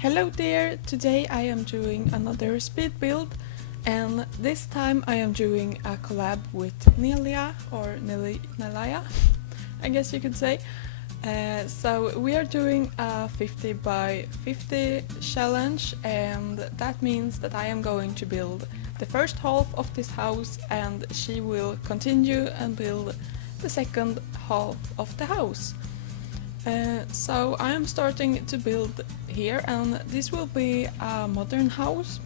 Hello there, today I am doing another speed build and this time I am doing a collab with Neliiah or Neliiah, I guess you could say. So we are doing a 50 by 50 challenge, and that means that I am going to build the first half of this house and she will continue and build the second half of the house. So I am starting to build here, and this will be a modern house.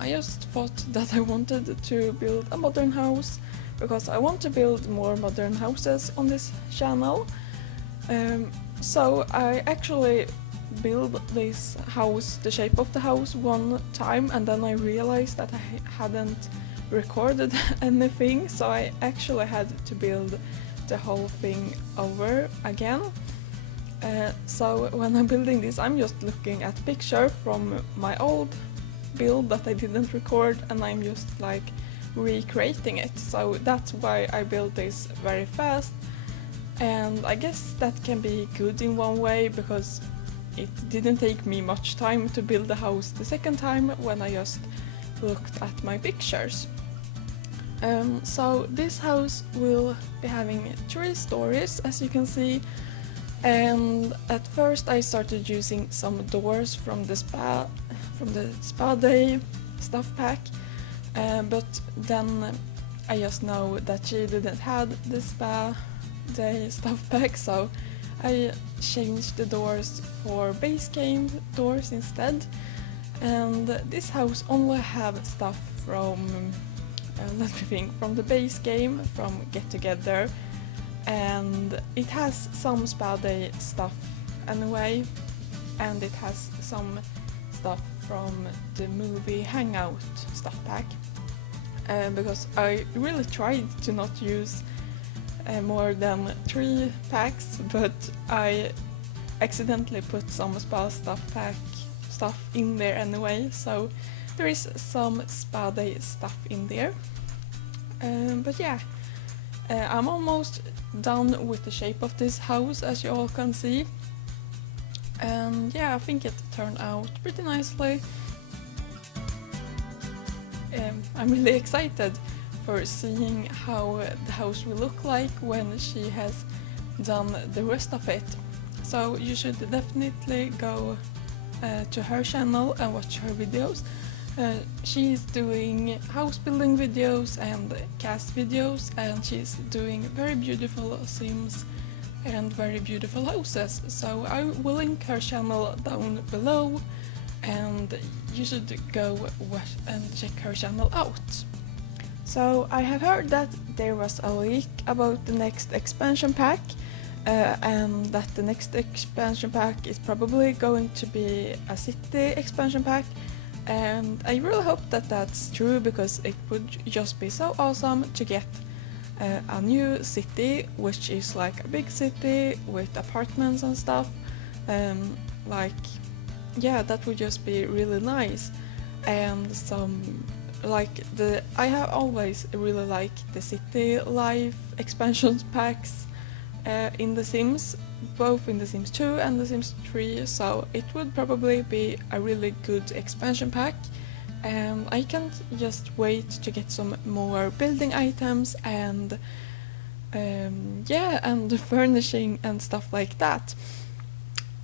I just thought that I wanted to build a modern house because I want to build more modern houses on this channel. So I actually built this house, the shape of the house, one time, and then I realized that I hadn't recorded anything, so I actually had to build the whole thing over again. So when I'm building this, I'm just looking at picture from my old build that I didn't record, and I'm just like recreating it. So that's why I built this very fast, and I guess that can be good in one way because it didn't take me much time to build the house the second time when I just looked at my pictures. So this house will be having 3 stories, as you can see, and at first I started using some doors from the spa day stuff pack, but then I just know that she didn't have the spa day stuff pack, so I changed the doors for base game doors instead. And this house only have stuff from let me think, from the base game, from Get Together, and it has some spa day stuff anyway, and it has some stuff from the movie Hangout stuff pack, because I really tried to not use more than 3 packs, but I accidentally put some spa stuff in there anyway, so there is some spa day stuff in there. But yeah, I'm almost done with the shape of this house, as you all can see. And yeah, I think it turned out pretty nicely. I'm really excited for seeing how the house will look like when she has done the rest of it. So you should definitely go to her channel and watch her videos. She's doing house building videos and cast videos, and she's doing very beautiful sims and very beautiful houses, so I will link her channel down below and you should go watch and check her channel out. So I have heard that there was a leak about the next expansion pack, and that the next expansion pack is probably going to be a city expansion pack. And I really hope that that's true, because it would just be so awesome to get a new city, which is like a big city with apartments and stuff. Like, yeah, that would just be really nice. And some, like, I have always really liked the city life expansion packs in The Sims, both in The Sims 2 and The Sims 3, so it would probably be a really good expansion pack, and I can't just wait to get some more building items and yeah, and furnishing and stuff like that.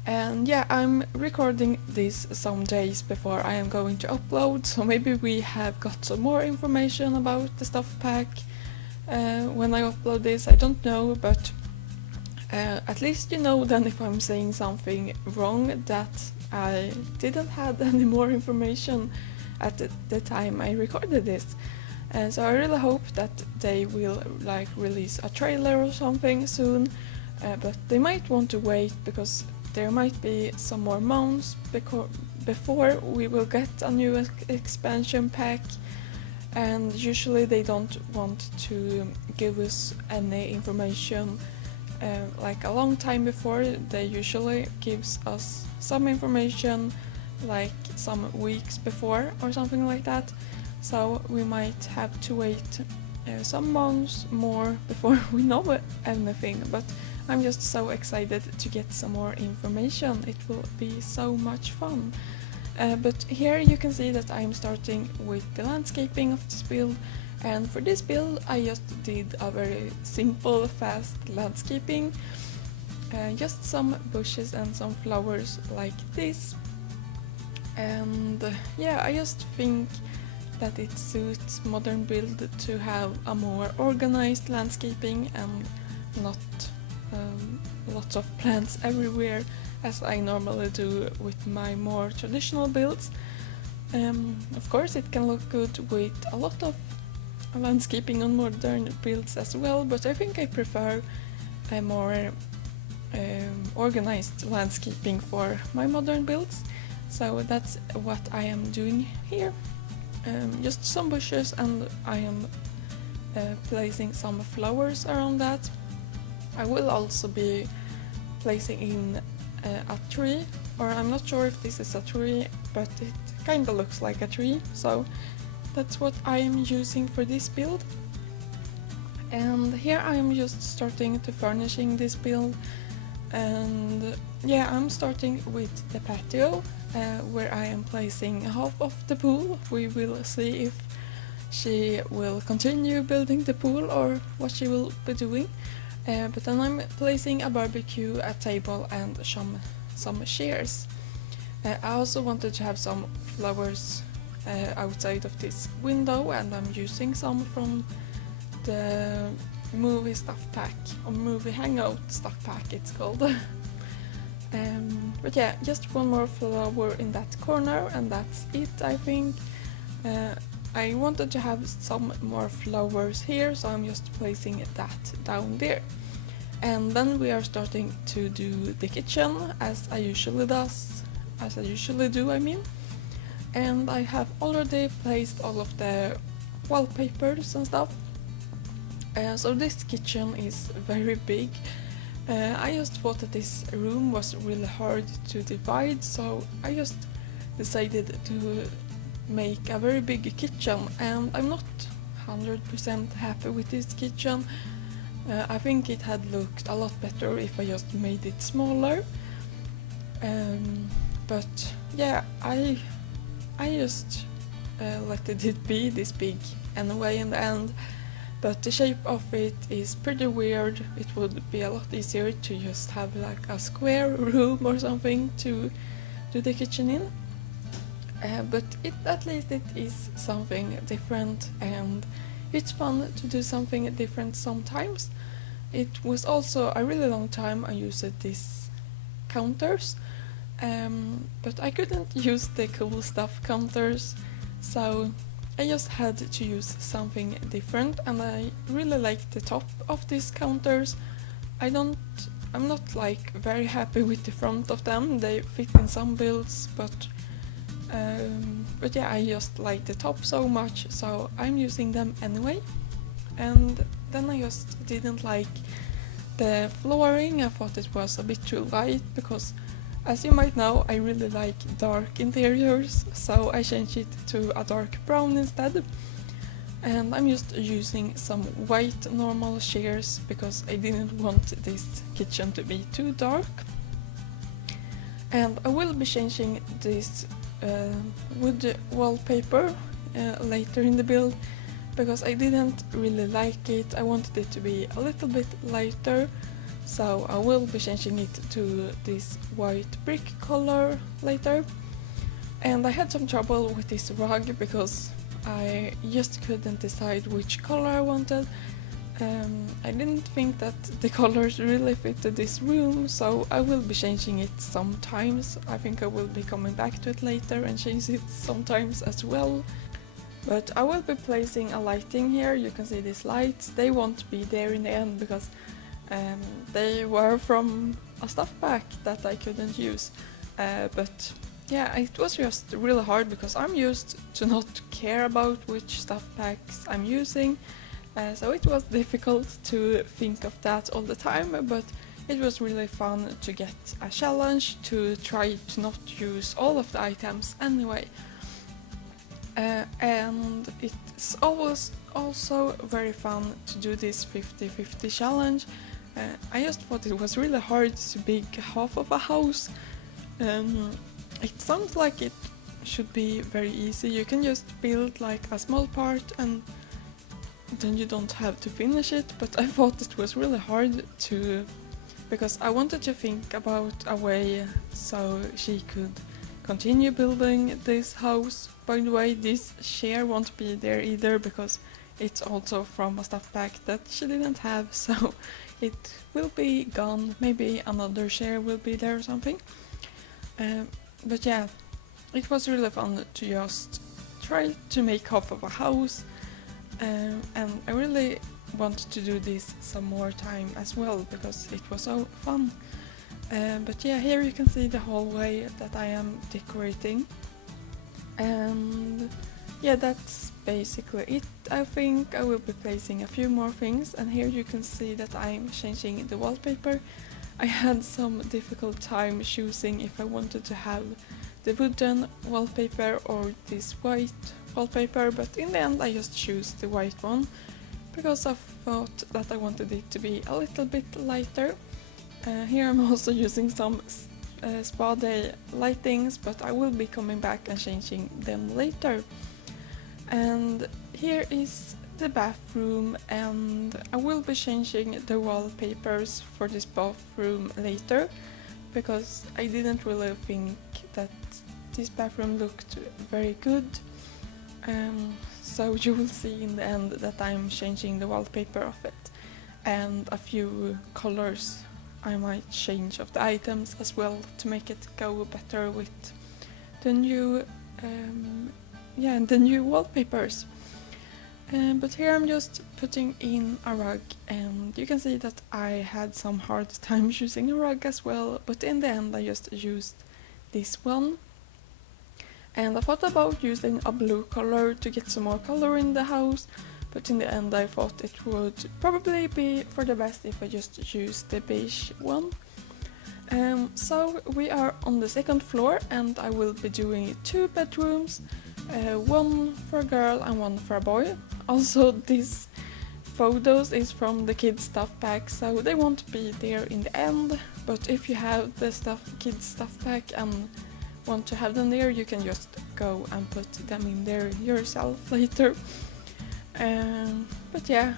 And yeah, I'm recording this some days before I am going to upload, so maybe we have got some more information about the stuff pack when I upload this, I don't know, but at least you know then if I'm saying something wrong, that I didn't have any more information at the time I recorded this. And so I really hope that they will like release a trailer or something soon, but they might want to wait because there might be some more months before we will get a new expansion pack, and usually they don't want to give us any information like a long time before. They usually gives us some information like some weeks before or something like that, so we might have to wait some months more before we know anything, but I'm just so excited to get some more information. It will be so much fun. But here you can see that I'm starting with the landscaping of this build, and for this build I just did a very simple, fast landscaping. Just some bushes and some flowers like this. And yeah, I just think that it suits modern build to have a more organized landscaping and not lots of plants everywhere as I normally do with my more traditional builds. Of course it can look good with a lot of landscaping on modern builds as well, but I think I prefer a more organized landscaping for my modern builds, so that's what I am doing here. Just some bushes, and I am placing some flowers around that. I will also be placing in a tree, or I'm not sure if this is a tree, but it kinda looks like a tree, so that's what I am using for this build. And here I am just starting to furnishing this build, and yeah, I'm starting with the patio, where I am placing half of the pool. We will see if she will continue building the pool or what she will be doing. But then I'm placing a barbecue, a table and some chairs. I also wanted to have some flowers outside of this window, and I'm using some from the movie stuff pack, or movie hangout stuff pack it's called. But yeah, just one more flower in that corner and that's it, I think. I wanted to have some more flowers here, so I'm just placing that down there. And then we are starting to do the kitchen as I usually do, I mean. And I have already placed all of the wallpapers and stuff. So this kitchen is very big. I just thought that this room was really hard to divide, so I just decided to make a very big kitchen, and I'm not 100% happy with this kitchen. I think it had looked a lot better if I just made it smaller. But yeah, I just let it be this big anyway in the end. But the shape of it is pretty weird. It would be a lot easier to just have like a square room or something to do the kitchen in. But at least it is something different, and it's fun to do something different sometimes. It was also a really long time I used these counters, but I couldn't use the cool stuff counters, so I just had to use something different, and I really like the top of these counters. I'm not like very happy with the front of them. They fit in some builds, but yeah, I just like the top so much, so I'm using them anyway. And then I just didn't like the flooring. I thought it was a bit too light, because as you might know, I really like dark interiors, so I changed it to a dark brown instead. And I'm just using some white normal chairs because I didn't want this kitchen to be too dark. And I will be changing this wood wallpaper later in the build, because I didn't really like it. I wanted it to be a little bit lighter, so I will be changing it to this white brick color later. And I had some trouble with this rug because I just couldn't decide which color I wanted. I didn't think that the colors really fitted this room, so I will be changing it sometimes. I think I will be coming back to it later and change it sometimes as well. But I will be placing a lighting here. You can see these lights. They won't be there in the end because they were from a stuff pack that I couldn't use. But yeah, it was just really hard because I'm used to not care about which stuff packs I'm using. So it was difficult to think of that all the time, but it was really fun to get a challenge to try to not use all of the items anyway. And it's always also very fun to do this 50-50 challenge, I just thought it was really hard to build half of a house. It sounds like it should be very easy. You can just build like a small part and then you don't have to finish it, but I thought it was really hard to, because I wanted to think about a way so she could continue building this house. By the way, this chair won't be there either because it's also from a stuff pack that she didn't have, so it will be gone. Maybe another chair will be there or something. But yeah, it was really fun to just try to make half of a house, and I really want to do this some more time as well because it was so fun. But yeah, here you can see the hallway that I am decorating, and yeah, that's basically it. I think I will be placing a few more things, and here you can see that I'm changing the wallpaper. I had some difficult time choosing if I wanted to have the wooden wallpaper or this white wallpaper, but in the end I just chose the white one because I thought that I wanted it to be a little bit lighter. Here I'm also using some spa day lightings, but I will be coming back and changing them later. And here is the bathroom, and I will be changing the wallpapers for this bathroom later because I didn't really think that this bathroom looked very good. So you will see in the end that I'm changing the wallpaper of it, and a few colors I might change of the items as well to make it go better with the new wallpapers. But here I'm just putting in a rug, and you can see that I had some hard time choosing a rug as well, but in the end I just used this one. And I thought about using a blue color to get some more color in the house, but in the end I thought it would probably be for the best if I just use the beige one. So we are on the second floor, and I will be doing 2 bedrooms, one for a girl and one for a boy. Also, these photos is from the kids stuff pack, so they won't be there in the end, but if you have the kids stuff pack and want to have them there, you can just go and put them in there yourself later. But yeah,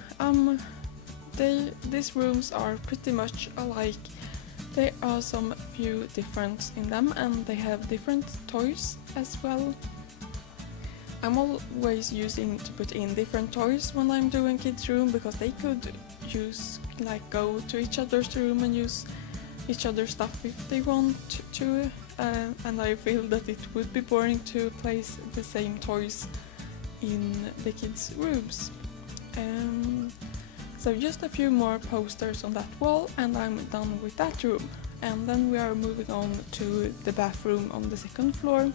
these rooms are pretty much alike. There are some few differences in them, and they have different toys as well. I'm always using to put in different toys when I'm doing kids' room because they could go to each other's room and use each other's stuff if they want to, and I feel that it would be boring to place the same toys in the kids' rooms. So just a few more posters on that wall and I'm done with that room. And then we are moving on to the bathroom on the second floor,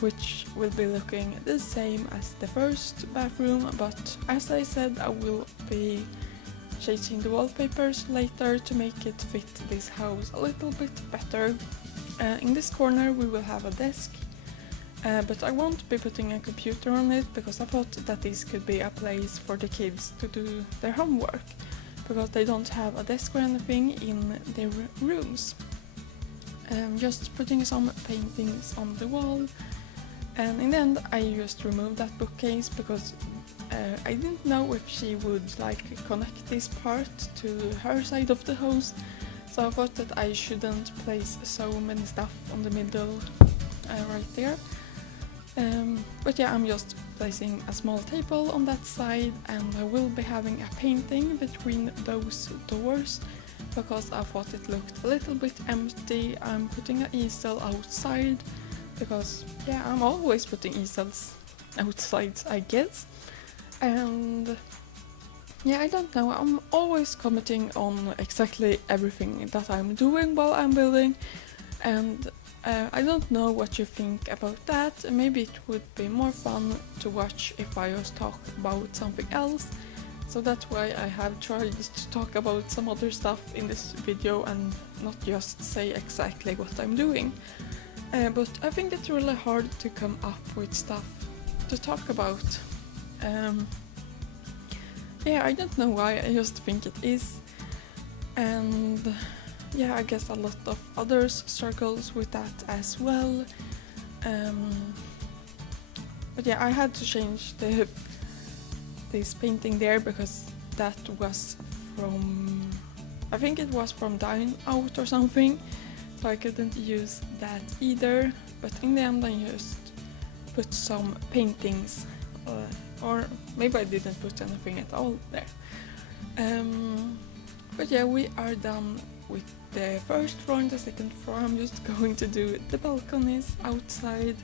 which will be looking the same as the first bathroom, but as I said, I will be changing the wallpapers later to make it fit this house a little bit better. In this corner we will have a desk, but I won't be putting a computer on it because I thought that this could be a place for the kids to do their homework, because they don't have a desk or anything in their rooms. Just putting some paintings on the wall, and in the end I just removed that bookcase because I didn't know if she would connect this part to her side of the house, so I thought that I shouldn't place so many stuff on the middle right there. But yeah, I'm just placing a small table on that side, and I will be having a painting between those doors because I thought it looked a little bit empty. I'm putting an easel outside because yeah, I'm always putting easels outside, I guess. And yeah, I don't know, I'm always commenting on exactly everything that I'm doing while I'm building, and I don't know what you think about that. Maybe it would be more fun to watch if I just talk about something else, so that's why I have tried to talk about some other stuff in this video and not just say exactly what I'm doing. But I think it's really hard to come up with stuff to talk about. yeah, I don't know why, I just think it is. And yeah, I guess a lot of others struggles with that as well. But yeah, I had to change this painting there because that was from, I think it was from Dine Out or something, so I couldn't use that either. But in the end I just put some paintings, or maybe I didn't put anything at all there. But yeah, we are done with the first floor and the second floor. I'm just going to do the balconies outside.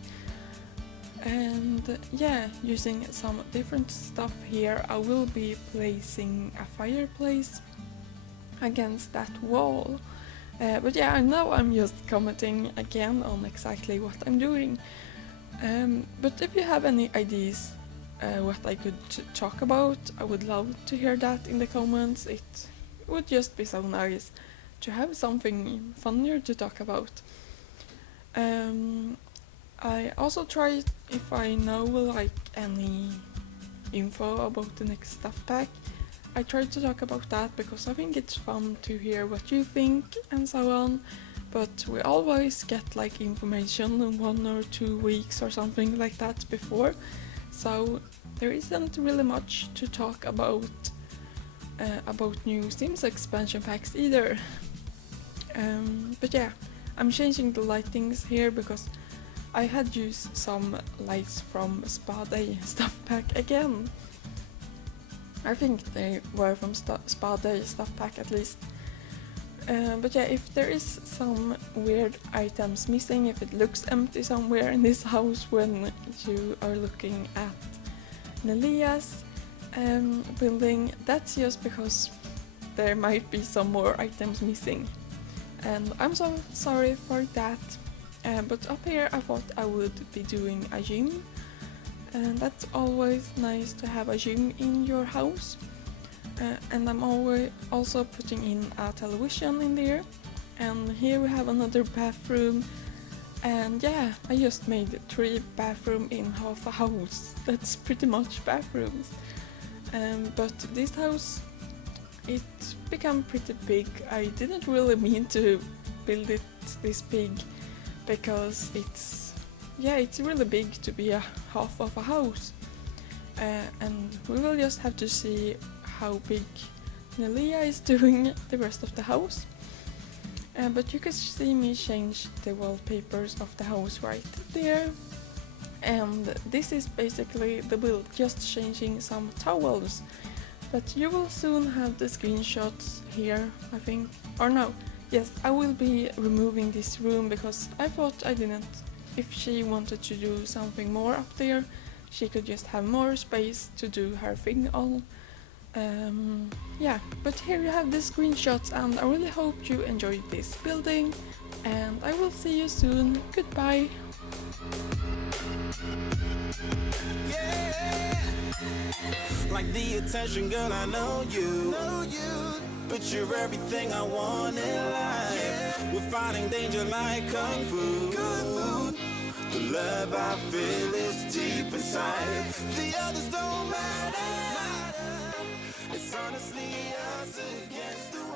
And yeah, using some different stuff here, I will be placing a fireplace against that wall. But yeah, I know I'm just commenting again on exactly what I'm doing. But if you have any ideas what I could talk about, I would love to hear that in the comments. It would just be so nice to have something funnier to talk about. I also tried if I know like any info about the next stuff pack. I tried to talk about that because I think it's fun to hear what you think and so on, but we always get like information in 1 or 2 weeks or something like that before, so there isn't really much to talk about new Sims expansion packs either. But yeah, I'm changing the lightings here because I had used some lights from Spa Day stuff pack again. I think they were from Spa Day stuff pack at least. But yeah, if there is some weird items missing, if it looks empty somewhere in this house when you are looking at Neliiah's building, that's just because there might be some more items missing. And I'm so sorry for that. But up here I thought I would be doing a gym, and that's always nice to have a gym in your house. And I'm always also putting in a television in there. And here we have another bathroom, and yeah, I just made 3 bathrooms in half a house. That's pretty much bathrooms. But this house, it became pretty big. I didn't really mean to build it this big, because it's really big to be a half of a house, and we will just have to see how big Neliiah is doing the rest of the house. But you can see me change the wallpapers of the house right there, and this is basically the build, just changing some towels. But you will soon have the screenshots here, I think, or no. Yes, I will be removing this room because I thought if she wanted to do something more up there, she could just have more space to do her thing on. Yeah, but here you have the screenshots, and I really hope you enjoyed this building, and I will see you soon. Goodbye! Yeah. Like the attention, girl, I know you. But you're everything I want in life. Yeah. We're fighting danger like Kung Fu. The love I feel is deep inside. The others don't matter. It's honestly us against the world.